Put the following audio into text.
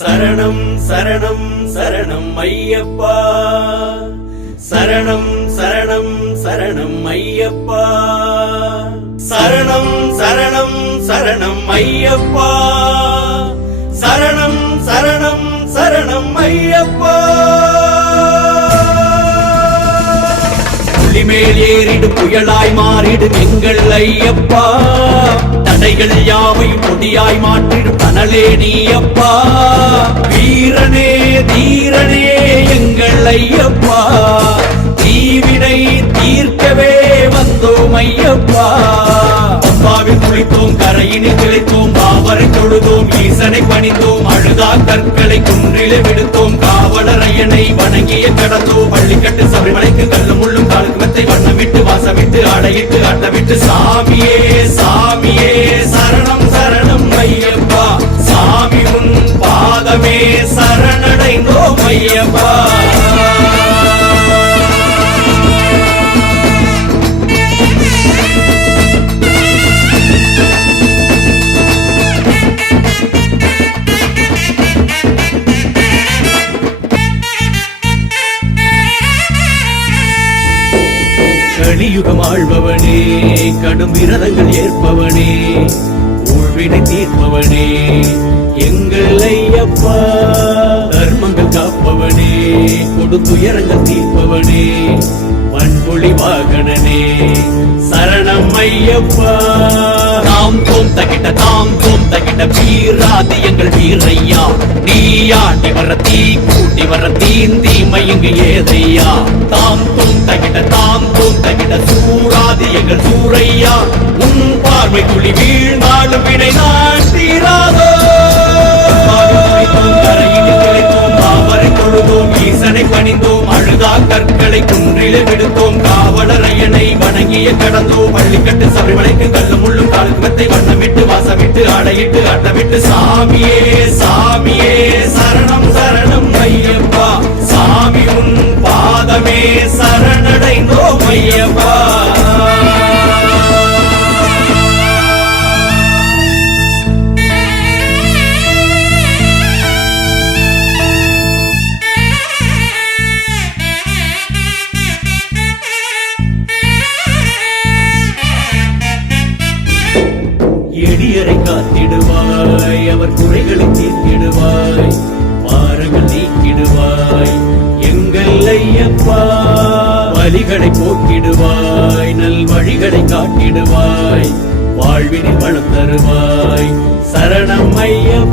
சரணம் சரணம் சரணம் ஐயப்பா, சரணம் சரணம் சரணம் ஐயப்பா, சரணம் சரணம் சரணம் ஐயப்பா, சரணம் சரணம் சரணம் ஐயப்பா. புலிமேல் ஏறிடு புயலாய் மாறிடும் எங்கள் ஐயப்பா, தடைகள் யாவை பொடியாய் மாற்றிடும் தனலே நீயப்பா. வீரனே தீரனே எங்கள் ஐயப்பா, தீவினை தீர்க்கவே வந்தோம் ஐயப்பா. அம்பாவில் குளித்தோம், கரையினில் கிளைத்தோம், பாவரை தொழுதோம், ஈசனை பணிந்தோம், அழுதா கற்களை குன்றிலே விடுத்தோம், காவலர் ஐயனை வணங்கிய கடந்தோம். பள்ளிக்கட்டு சபரிமலைக்கு கல்லு முள்ளும் காலுக்கு மெத்தை வண்ணமிட்டு வாசமிட்டு ஆடையிட்டு அட்டமிட்டு சாமியே சாமியே சரணம் சரணம் ஐயப்பா, சாமி உன் பாதமே சரணடைந்தோம் ஐயப்பா. கலியுகம் ஆழ்பவனே, கடும் விரதங்கள் ஏற்பவனே, ஊழ்வினை தீர்ப்பவனே எங்கள் ஐயப்பா. தர்மங்கள் காப்பவனே, கொடுத்துயரங்கள் தீர்ப்பவனே, பண்பொழி வாகனனே சரணம் ஐயப்பா. தாம் தோம் தகிட்ட வீராதி எங்கள் வீரையா, நீயாண்டி வர தீ கூட்டி வர தீந்தி மயங்கு ஏதையா. தாம் தோம் தகிட்ட சூராதி எங்கள் சூரையா, உன் பார்வை துளி வீழ்ந்தாலும் வினை நான் தீராதோ. தொழுதோம், ஈசனை பணிந்தோம், அழுதா கற்களை குன்றிலே விடுத்தோம், காவலர் ஐயனை வணங்கிய கடந்தோம். பள்ளிக்கட்டு சபரிமலைக்கு கல்லு முள்ளும் காலுக்கு மெத்தை வண்ணமிட்டு வாசமிட்டு ஆடையிட்டு அட்டமிட்டு சாமியே சாமியே சரணம் சரணம் ஐயப்பா, சாமி உன் பாதமே சரணடைந்தோம் ஐயப்பா. எளியரை காத்திடுவாய், அவர் குறைகளை தீர்த்திடுவாய், பாரங்கள் நீக்கிடுவாய் எங்கள் ஐயப்பா. வலிகளை போக்கிடுவாய், நல் வழிகளை காட்டிடுவாய், வாழ்வினை வளம் தருவாய் சரணம் ஐயப்பா.